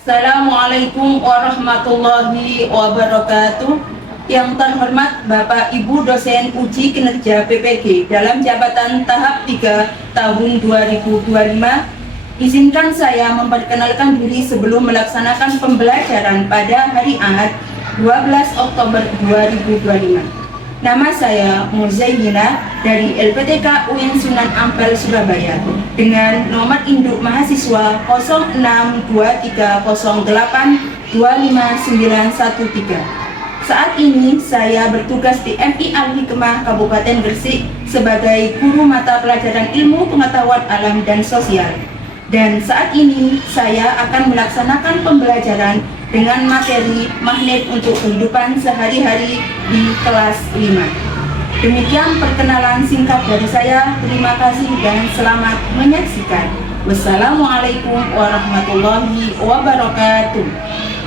Assalamualaikum warahmatullahi wabarakatuh. Yang terhormat Bapak Ibu dosen uji kinerja PPG dalam jabatan tahap 3 tahun 2025, izinkan saya memperkenalkan diri sebelum melaksanakan pembelajaran pada hari Ahad 12 Oktober 2025. Nama saya Muzayyinah dari LPTK UIN Sunan Ampel Surabaya dengan nomor induk mahasiswa 062308259113. Saat ini saya bertugas di MI Al-Hikmah Kabupaten Gresik sebagai guru mata pelajaran ilmu pengetahuan alam dan sosial. Dan saat ini saya akan melaksanakan pembelajaran dengan materi magnet untuk kehidupan sehari-hari di kelas 5. Demikian perkenalan singkat dari saya. Terima kasih dan selamat menyaksikan. Wassalamualaikum warahmatullahi wabarakatuh.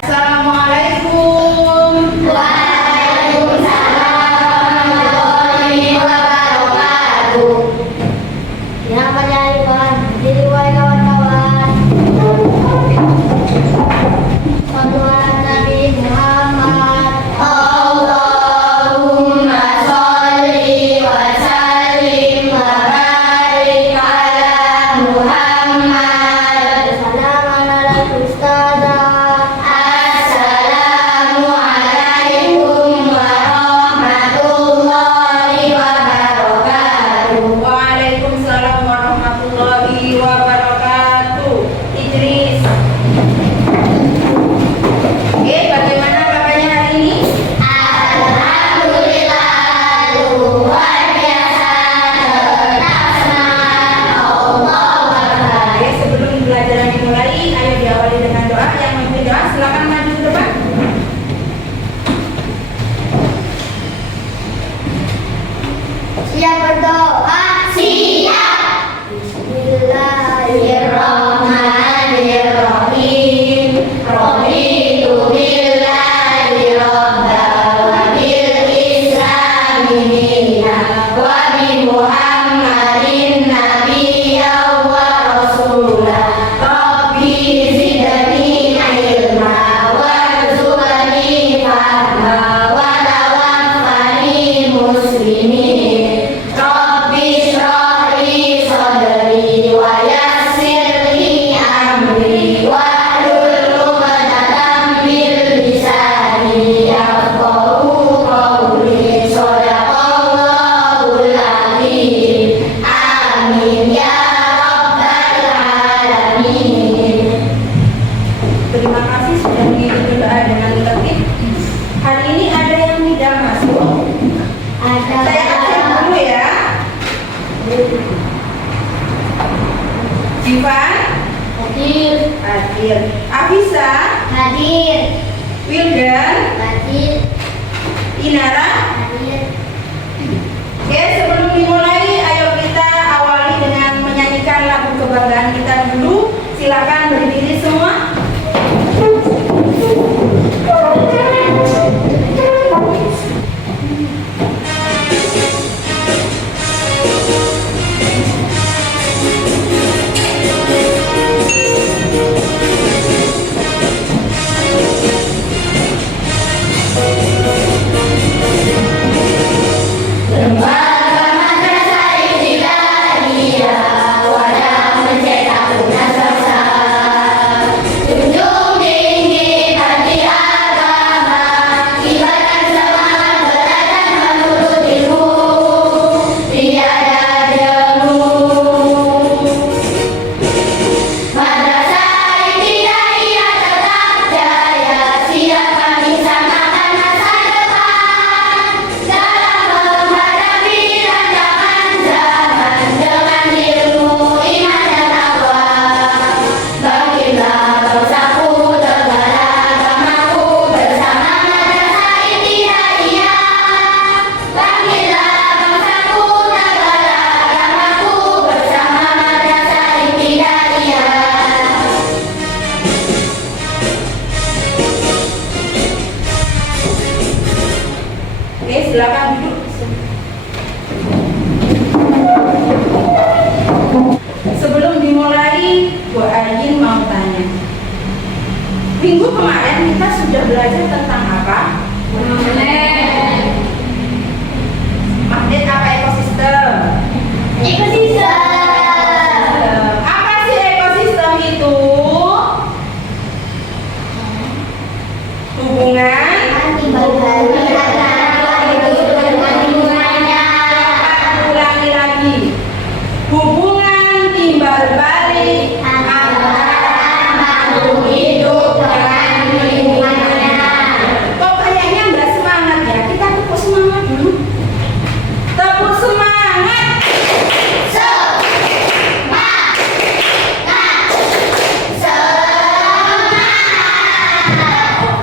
Assalamualaikum. Waalaikumsalam warahmatullahi wabarakatuh. Ya, penyaringan diriwai kawan-kawan. Sallallahu Nabi Muhammad. Allahumma sholli wa sallim wa barik ala Muhammad. Salam ala ustazah. Assalamualaikum warahmatullahi wabarakatuh. Waalaikumsalam warahmatullahi wabarakatuh. Idris. Oke, bagaimana kabarnya hari ini? Alhamdulillah, luar biasa, tetap semangat, Allahu Akbar. Oke, sebelum pelajaran dimulai, ayo diawali dengan doa. Yang mau doa silakan maju ke depan. Siap berdoa? Siap. Bismillahirrahmanirrahim. Raditu billahi rabban wa bil islami dinan wa bi Muhammadin nabiyyan wa rasulah. Rabbi zidni ilma warzuqni fahma wa tawaffani muslimin. Rabbi shrah li sadri wa yassir li amri wahlul 'uqdatam min lisani yafqahu qawli. Shadaqallahul azim. Amin ya rabbal alamin. Terima kasih sudah mengikuti doa dengan tertib. Hari ini ada yang tidak masuk. Saya absen dulu ya. Jivan, Hadir. hadir. Afisa, Hadir. Wildan, Hadir. Inara. Hadir. Oke, sebelum dimulai, ayo kita awali dengan menyanyikan lagu kebanggaan kita dulu. Silakan berdiri semua. Lembaga Madrasah Ibtidaiyah wadah mencetak tunas besar. Junjung tinggi hati agama, kibarkan semangat belajar menuntut ilmu, tiada jemu. Madrasah Ibtidaiyah tetap jaya, siap kami samakan masa depan dalam menghadapi rancangan zaman dengan ilmu, iman dan takwa. Bangkitlah bangsaku, tegaklah agamaku bersama Madrasah Ibtidaiyah. Bangkitlah bangsaku, tegaklah agamaku bersama Madrasah Ibtidaiyah. Oke, silakan duduk. Sebelum dimulai, Bu Ayin mau tanya. Minggu kemarin kita sudah belajar tentang apa? Magnet apa ekosistem? Apa sih ekosistem itu? Hubungan ulangi lagi. Hubungan timbal balik antara makhluk hidup dengan lingkungannya. Kok kayaknya nggak semangat ya? Kita tepuk semangat dulu. Tepuk semangat.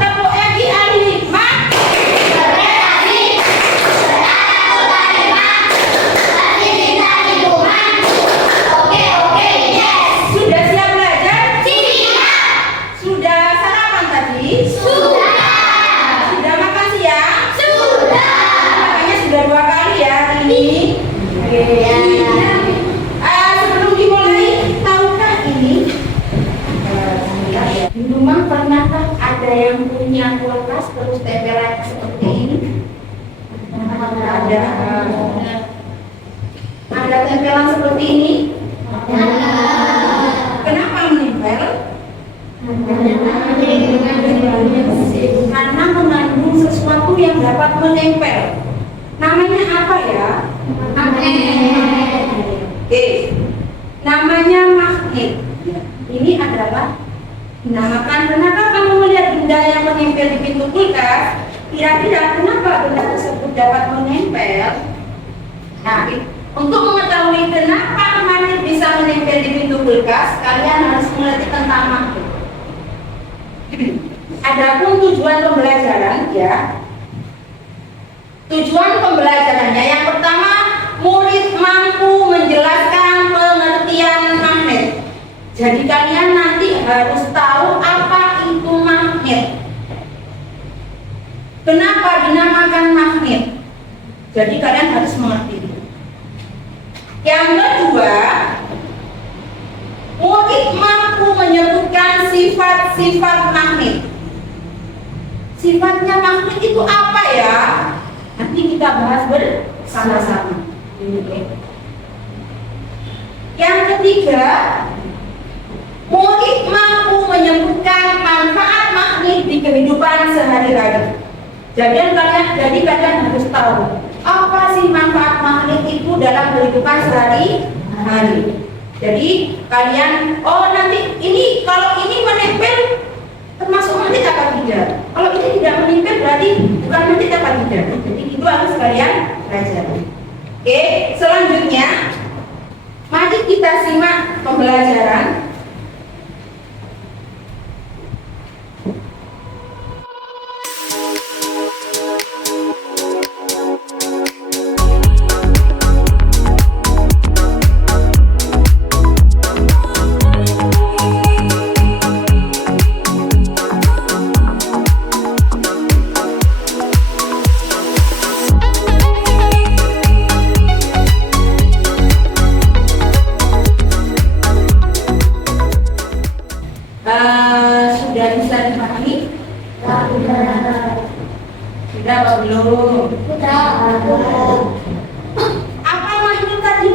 Tepuk lagi Al-Hikmah. Sudah siap belajar? Sudah sarapan tadi? Sudah makan siang? Makanya sudah 2 kali ya hari ini. Sebelum dimulai, tahukah ini? Di rumah pernahkah ada yang punya kulkas terus tempelan seperti ini? Ada. Ada tempelan seperti ini? Kenapa menempel? Karena mengandung sesuatu yang dapat menempel. Namanya apa ya? Oke. Namanya magnet. Ini adalah dinamakan. Kenapa kamu melihat benda yang menempel di pintu kulkas? Kira-kira kenapa benda tersebut dapat menempel? Nah, untuk mengetahui kenapa magnet bisa menempel di pintu kulkas, kalian harus mengerti tentang magnet. Adapun tujuan pembelajaran ya. Tujuan pembelajarannya yang pertama, murid mampu menjelaskan pengertian magnet. Jadi kalian nanti harus tahu apa itu magnet. Kenapa dinamakan magnet? Jadi kalian harus mengerti. Yang kedua, murid mampu menyebutkan sifat-sifat magnet. Sifatnya magnet itu apa ya? Nanti kita bahas bersama-sama. Yang ketiga, murid mampu menyebutkan manfaat magnet di kehidupan sehari-hari. Jadi kalian harus tahu apa sih manfaat magnet itu dalam kehidupan sehari-hari. Jadi kalian, nanti ini kalau ini menempel termasuk magnet apa tidak? Kalau ini tidak menempel berarti bukan magnet apa tidak? Jadi itu harus kalian pelajari. Oke, selanjutnya mari kita simak pembelajaran. Sudah bisa dipahami? Sudah apa belum? Apa magnet tadi?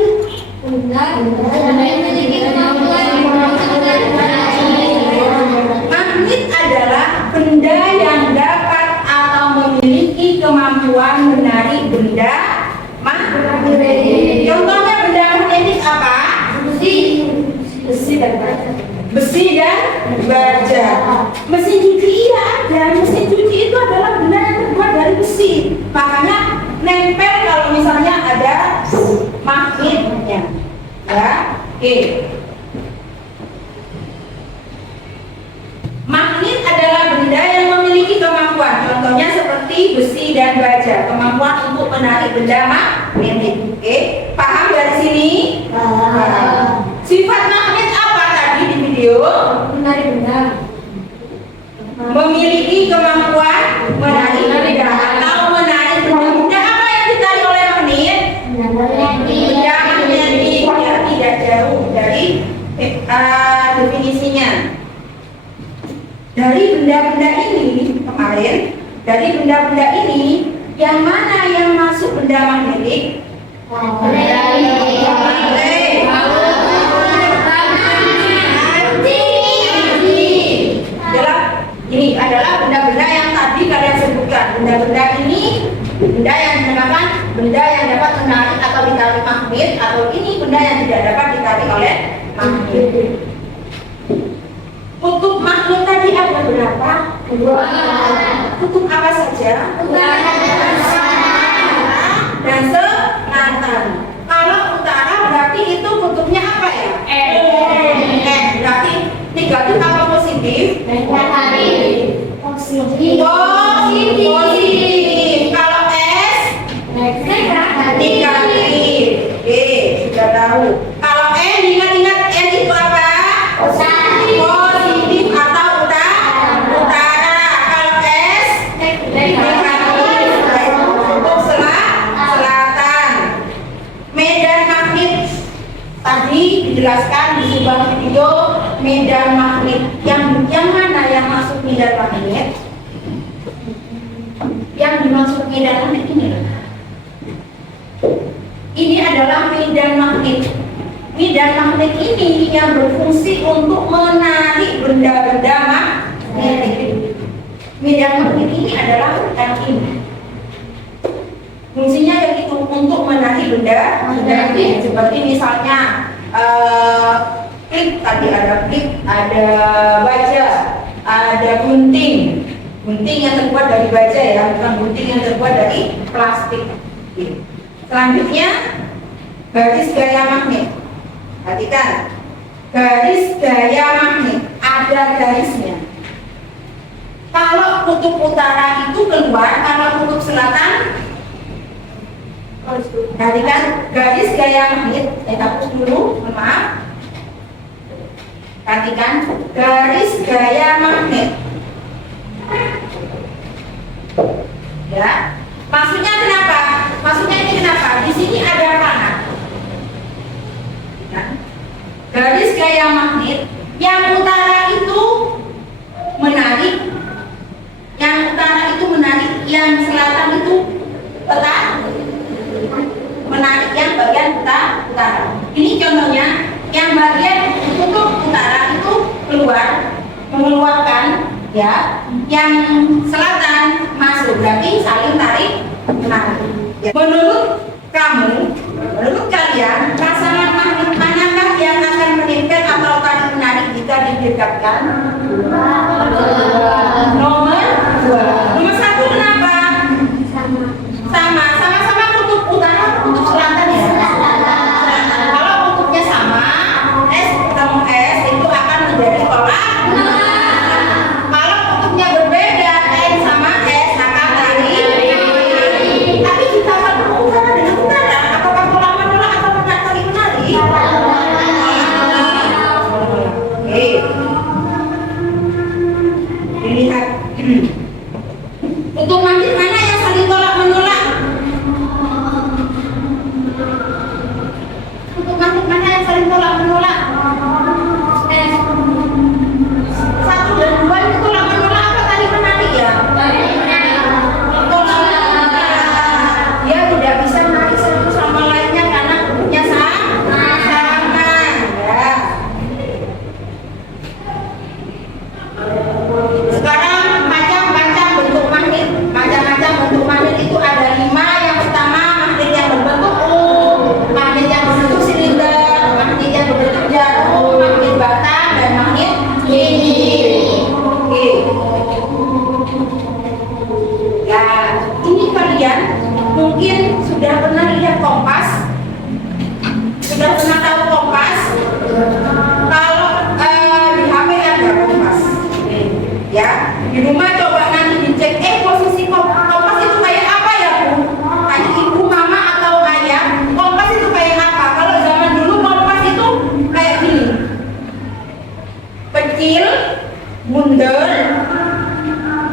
Magnet adalah benda yang dapat atau memiliki kemampuan menarik benda magnetik. Contohnya benda magnetik apa? Besi dan baja. Mesin cuci ada. Mesin cuci itu adalah benda yang terbuat dari besi. Makanya nempel kalau misalnya ada magnetnya. Ya, oke. Magnet adalah benda yang memiliki kemampuan. Contohnya seperti besi dan baja. Kemampuan untuk menarik benda magnetik. Oke, paham dari sini? Paham. Sifat magnet apa tadi di video? Menarik benda. Memiliki kemampuan menarik benda atau menarik benda. Benda apa yang ditarik oleh magnet? Benda magnetik. Ya, tidak jauh dari definisinya. Dari benda-benda ini kemarin, dari benda-benda ini yang mana yang masuk benda magnetik? Ini adalah benda-benda yang tadi kalian sebutkan. Benda-benda ini benda yang dinamakan benda yang dapat menarik atau ditarik magnet, atau ini benda yang tidak dapat ditarik oleh magnet. Kutub magnet tadi ada berapa? Kutub apa saja? Dan selatan. Kalau utara berarti itu kutubnya apa ya? Berarti negatif apa positif? Positif. Kalau S negatif. Oke, sudah tahu. Kalau N, ingat-ingat N itu apa? Positif atau utara. Kalau S negatif. Untuk selatan. Medan magnet tadi dijelaskan di sebuah video. Medan magnet yang mana yang masuk medan magnet? Yang dimaksud medan magnet ini. Ini adalah medan magnet. Medan magnet ini yang berfungsi untuk menarik benda-benda magnetik. Medan magnet ini adalah yang ini. Fungsinya yaitu untuk menarik benda magnetik. Seperti misalnya klip, tadi ada klip, ada baja, ada gunting. Gunting yang terbuat dari baja ya, bukan gunting yang terbuat dari plastik. Selanjutnya, garis gaya magnet. Perhatikan, garis gaya magnet ada garisnya. Kalau kutub utara itu keluar, kalau kutub selatan, perhatikan garis gaya magnet. Saya hapus dulu, maaf. Perhatikan garis gaya magnet. Ya, maksudnya kenapa? Maksudnya ini kenapa? Di sini ada panah. Garis gaya magnet yang utara itu menarik, yang selatan itu tetap menarik, yang bagian utara. Ini contohnya, yang bagian kutub utara itu mengeluarkan, ya, yang selatan masuk, berarti saling tarik menarik. Ya. Menurut kalian, pasangan magnet manakah yang akan menempel atau tarik menarik jika didekatkan? Nomor 2. Nomor 1 kenapa? Sama-sama kutub utara, kutub selatan ya. Kalau kutubnya sama, S ketemu S itu akan menjadi tolak. Kalau kutubnya berbeda, N sama S akan tarik. Tapi kita perlu utara dengan utara, apakah tolak menolak atau tarik menarik? Oke. Dilihat. Kutub magnet mana yang saling tolak menolak? Kutub magnet mana yang saling tolak menolak? Satu dan dua itu tolak menolak apa tadi menarik ya? Tolak menolak. Dia tidak bisa menarik satu sama lainnya karena kutubnya sama. Ya. Sekarang macam-macam bentuk magnet. Macam-macam bentuk magnet itu ada 5. Yang pertama, magnet yang berbentuk U, magnet yang berbentuk silinder, magnet yang berbentuk jarum, magnet batang, dan magnet cincin. Oke. Ya, ini kalian mungkin sudah pernah lihat kompas, sudah pernah tahu kompas. Kalau di HP ada kompas, ya, di rumah coba nanti dicek, posisi kompas itu kayak apa ya Bu? Tanya ibu, mama atau ayah, kompas itu kayak apa? Kalau zaman dulu kompas itu kayak gini, kecil, bundel.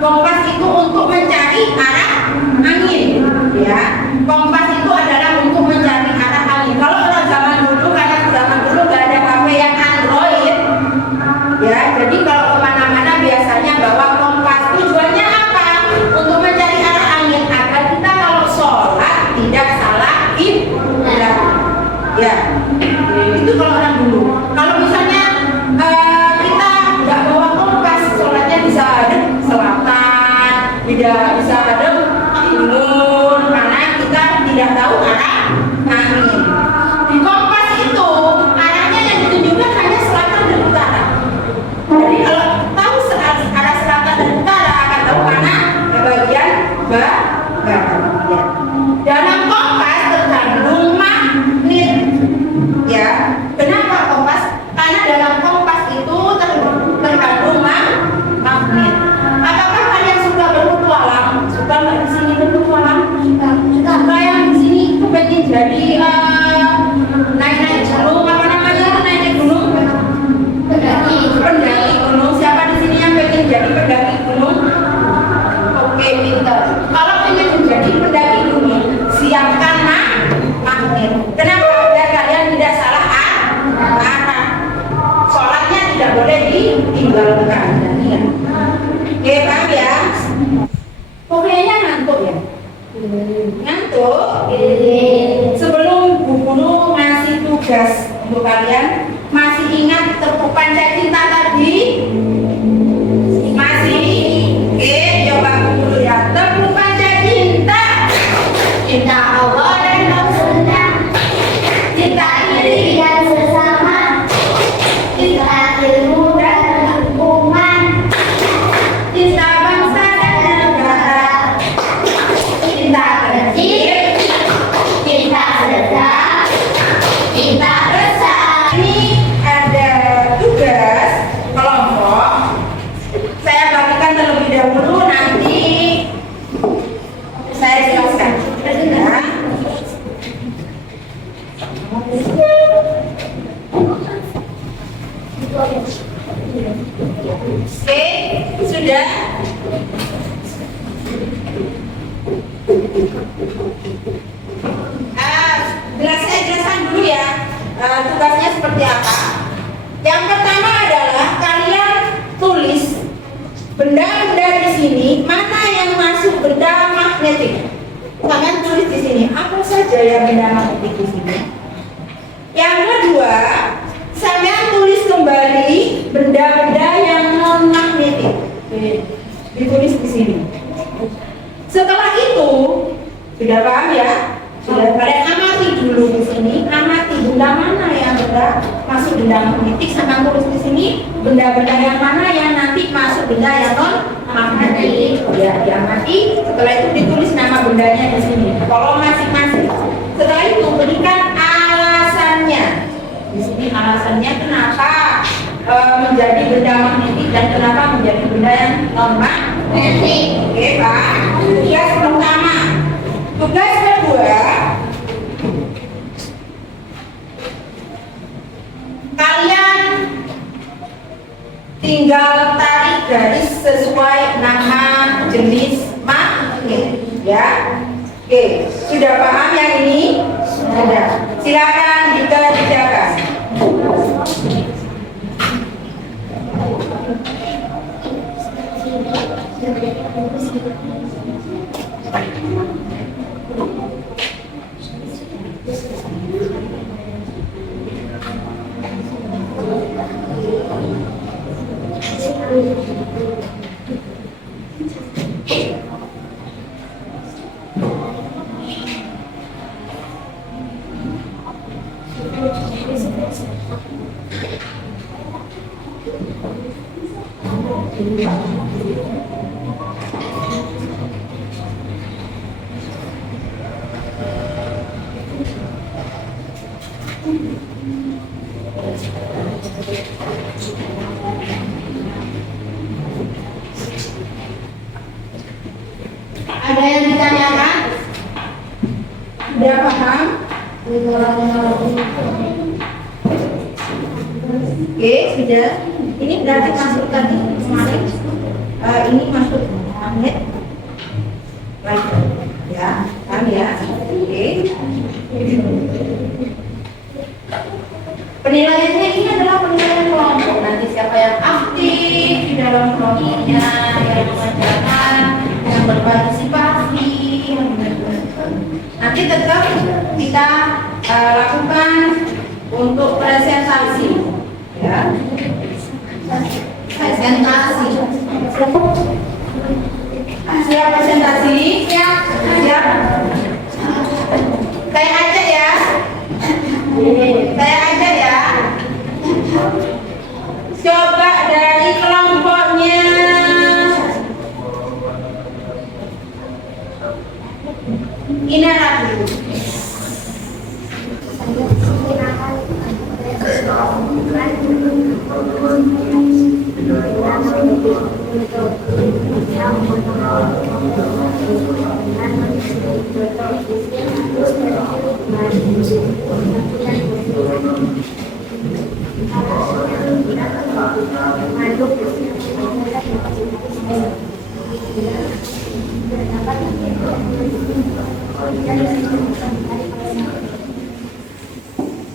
Kompas itu untuk mencari arah angin, ya. Kompas itu adalah untuk mencari arah angin. Kalau orang zaman dulu, karena zaman dulu nggak ada HP yang Android, ya. Jadi kalau kemana-mana biasanya bawa timur, karena kita tidak tahu arah angin. Di kompas itu arahnya yang ditunjukkan hanya selatan dan utara. Jadi kalau tahu arah selatan dan utara akan tahu mana bagian barat. Dalam kompas terkandung magnet. Ya, kenapa kompas? Karena dalam kompas itu terkandung magnet. Apakah kalian suka berpetualang? Suka nggak di sini berpetualang? Suka yang di sini itu pengen jadi naik-naik gunung, apa namanya? Naik gunung? Pendaki gunung. Siapa di sini yang pengen jadi pendaki gunung? Oke, pintar. Kalau pengen menjadi pendaki gunung, siapkan magnet. Kenapa? Biar kalian tidak salah arah. Sholatnya tidak boleh ditinggalkan. Ya. Oke, paham ya? Pokoknya ngantuk ya? Ngantuk? Sebelum Bu Guru ngasih tugas untuk kalian, masih ingat tepuk panca cinta tadi? Masih? Oke, coba Bu Guru ya. Tepuk panca cinta. Cinta Allah dan Rasulnya, cinta diri dan sesama, cinta ilmu dan hukuman, Cinta bangsa dan negara. cinta kecil, cinta sedang, cinta besar. Ini ada tugas kelompok. Saya bagikan terlebih dahulu, nanti saya jelaskan. Ya. Oke, sudah. Saya jelaskan dulu ya. Tugasnya seperti apa? Yang pertama adalah kalian tulis benda-benda di sini mana yang masuk benda magnetik. Kalian tulis di sini apa saja yang benda magnetik di sini. Yang kedua, saya tulis kembali benda-benda yang non magnetik. Ditulis di sini. Setelah itu, sudah paham ya? Sudah, kalian amati dulu di sini, amati benda mana yang benda masuk benda magnetik, sama tulis di sini benda-benda yang mana yang nanti masuk benda yang non magnetik. Ya, diamati. Setelah itu ditulis nama bendanya di sini. Kalau masing-masing. Setelah itu berikan alasannya. Di sini alasannya kenapa menjadi benda magnetik dan kenapa menjadi benda yang non magnetik. Oke, Pak. Tugas pertama. Tugas kedua, kalian tinggal tarik garis sesuai nama jenis magnet, ya. Oke, sudah paham yang ini? Sudah. Silakan dikerjakan. Ada yang ditanyakan? Sudah paham? Oke, sudah. Ini berarti masuk tadi kemarin. Ini masuk magnet. Baik, ya, paham ya? Oke. Penilaiannya ini adalah penilaian kelompok. Nanti siapa yang aktif di dalam kelompoknya, yang mengerjakan, yang berpartisipasi, nanti tetap kita lakukan untuk presentasi, ya. Presentasi. Siap presentasi? Siap.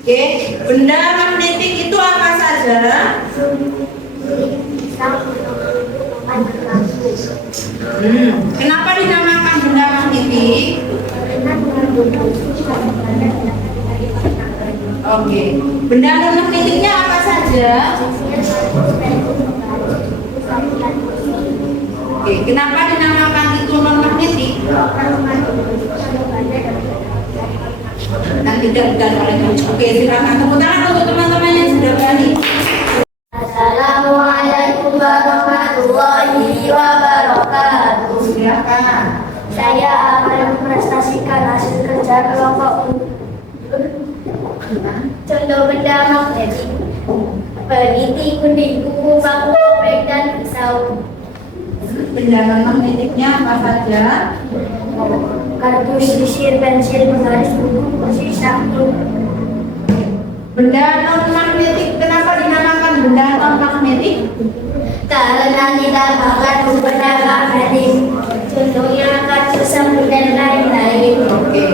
Oke, benda magnetik itu apa saja? Kenapa dinamakan benda magnetik? Oke, benda non-magnetiknya apa saja? Oke, kenapa dinamakan itu non-magnetik? Dan tidak diganti oleh kamu. Oke, silakan tepuk tangan untuk teman-teman yang sudah berani. Assalamualaikum warahmatullahi wabarakatuh. Silakan. Saya akan mempresentasikan hasil kerja kelompokku. Contoh benda magnetik: peniti, gunting, kuku, paku, obeng, dan pisau. Benda non-magnetiknya apa saja? Kardus, sisir, pensil, penggaris, buku, kursi, sabtu. Benda non-magnetik, kenapa dinamakan benda non-magnetik? Karena tidak mengandung benda magnetik. Contohnya kardus, sabtu, dan lain-lain. Oke.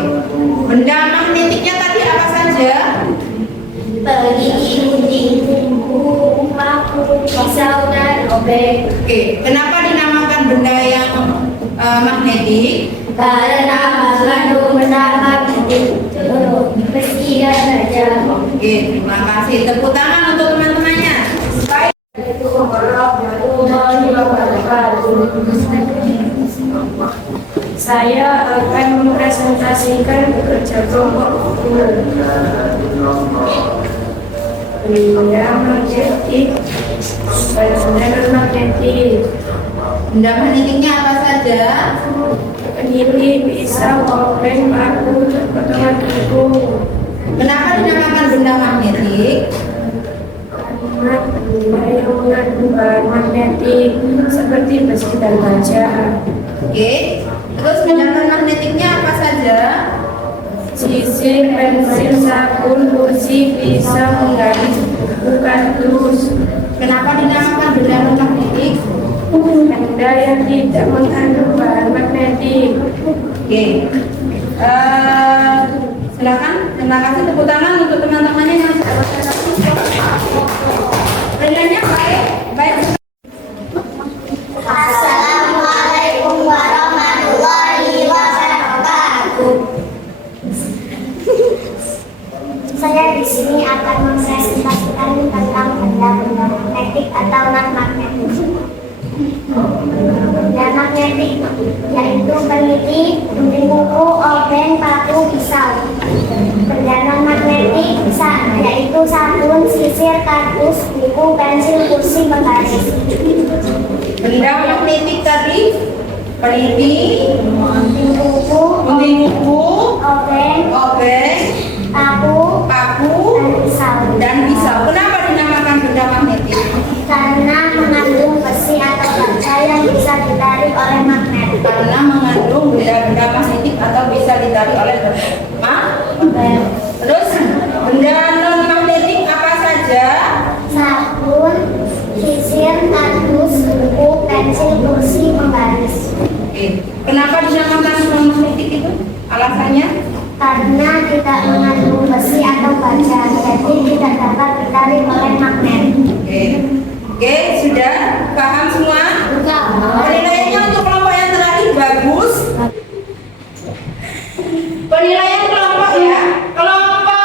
Benda magnetiknya tadi apa saja? Peniti, gunting, kuku, paku, pisau, dan obeng. Oke. Kenapa dinamakan benda yang magnetik? Karena mengandung benda magnetik. Contoh besi dan baja. Oke, terima kasih. Tepuk tangan untuk teman-temannya. Baik. Saya akan mempresentasikan kerja kelompok benda magnetik. Benda magnetik Benda magnetiknya apa saja? peniti, pisau, obeng, paku, potongan kuku. Kenapa dinamakan benda magnetik? Karena benda yang mengandung bahan magnetik seperti besi dan baja. Oke. Terus benda non-magnetiknya apa saja? Sisir, pensil, sabun, kursi, pisau, penggaris, buku, kardus. Kenapa dinamakan benda non-magnetik? Benda yang tidak mengandung bahan magnetik. Oke. Silakan. Terima kasih, tepuk tangan untuk teman-temannya yang sudah berprestasi. Penilaiannya baik. Baik. Assalamualaikum warahmatullahi wabarakatuh. Saya di sini akan mempresentasikan tentang benda-benda magnetik atau non-magnetik. Benda magnetik yaitu peniti, gunting kuku, obeng, paku, pisau. Benda non-magnetik yaitu sabun, sisir, kardus, buku, pensil, kursi, penggaris. Benda magnetik tadi peniti, Gunting kuku, gunting kuku, obeng, obeng, paku, paku, dan pisau. Kenapa dinamakan benda magnetik? Karena mengandung besi atau baja yang bisa ditarik oleh magnet. Karena mengandung benda-benda magnetik atau bisa ditarik oleh magnet. Terus benda non magnetik apa saja? Sabun, sisir, kardus, buku, pensil, kursi, penggaris. Oke. Kenapa dinamakan non magnetik itu? Alasannya? Karena tidak mengandung besi atau baja, jadi tidak dapat ditarik oleh magnet. Oke. Oke, sudah paham semua? Penilaiannya untuk kelompok yang terakhir bagus. Penilaian kelompok ya. Kelompok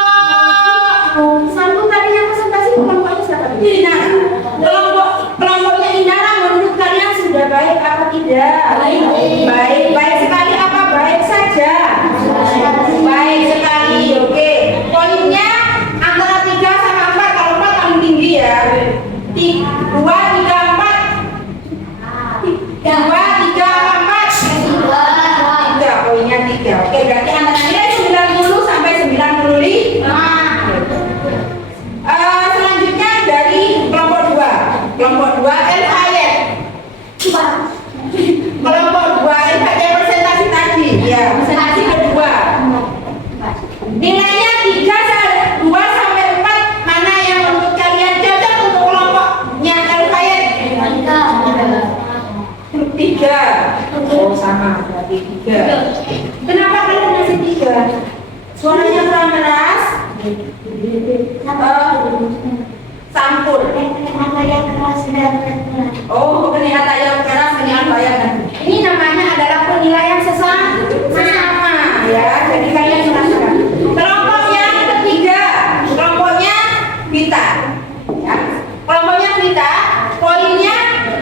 satu tadi yang presentasi kelompoknya siapa? Inara. Kelompoknya Inara menurut kalian sudah baik apa tidak? Baik. Baik sekali apa baik saja? Baik sekali. Oke. Poinnya antara 3 sama 4. Kalau 4 paling tinggi ya. 2, 3, 4. 2, 3, 4. 3, poinnya 3. Oke, berarti antara nilai 90 sampai 95. Selanjutnya dari kelompok 2. Kelompok 2 El Hayat. Ya, presentasi kedua. Nilainya 2 sampai 4, mana yang menurut kalian cocok untuk kelompoknya Al-Fayat? 3. Oh, sama, berarti 3. Kenapa kalian ngasih 3? Suaranya kurang keras? Sampul. Apa yang keras dan keras? Oh, kelihatan yang keras ini Al-Fayat. Ini namanya adalah penilaian sesama, ya. Jadi kalian merasakan. Kelompok yang ketiga, kelompoknya Vita. Ya. Kelompoknya Vita, poinnya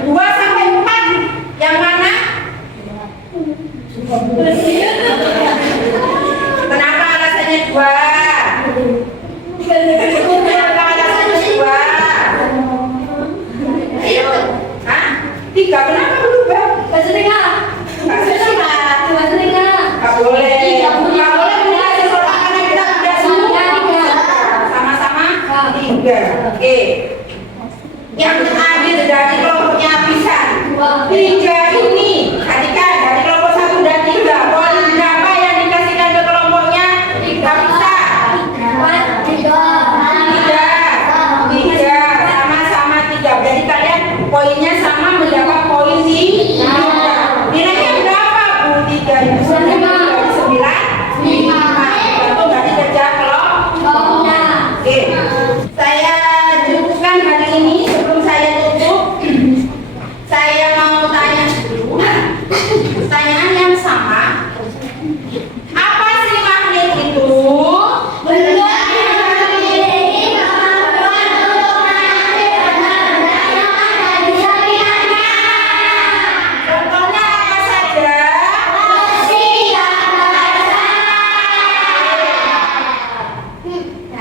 2 sampai 4. Yang mana? Kenapa alasannya 2? Kenapa alasannya 2? Ayo. Hah? 3, kenapa berubah? Nggak boleh. Nggak boleh menilai seseorang karena kita tidak semua. Sama-sama 3. Oke. Yang terakhir dari kelompoknya Pisan. 3 ini, Atika, dari kelompok 1 dan 3. Poin berapa yang dikasihkan ke kelompoknya? Nggak bisa. 3. Sama-sama 3. Jadi kalian poinnya sama, mendapat poin di 3. Nilainya berapa, Bu? 3 itu 9. 5. Itu berarti kerja kelompoknya. Oke. Saya cukupkan hari ini. Sebelum saya tutup, saya mau tanya dulu pertanyaan yang sama. Apa sih magnet itu? Contohnya apa saja?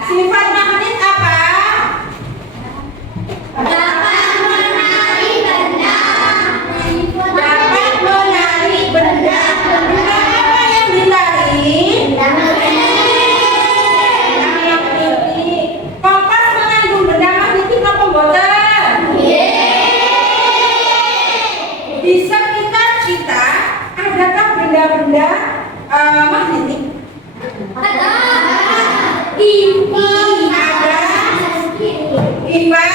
Sifat magnet apa? Dapat menarik benda. Benda apa yang ditarik? Magnetik. Kompas mengandung benda magnetik apa mboten? Di sekitar kita adakah benda-benda magnetik? Ada. Iva.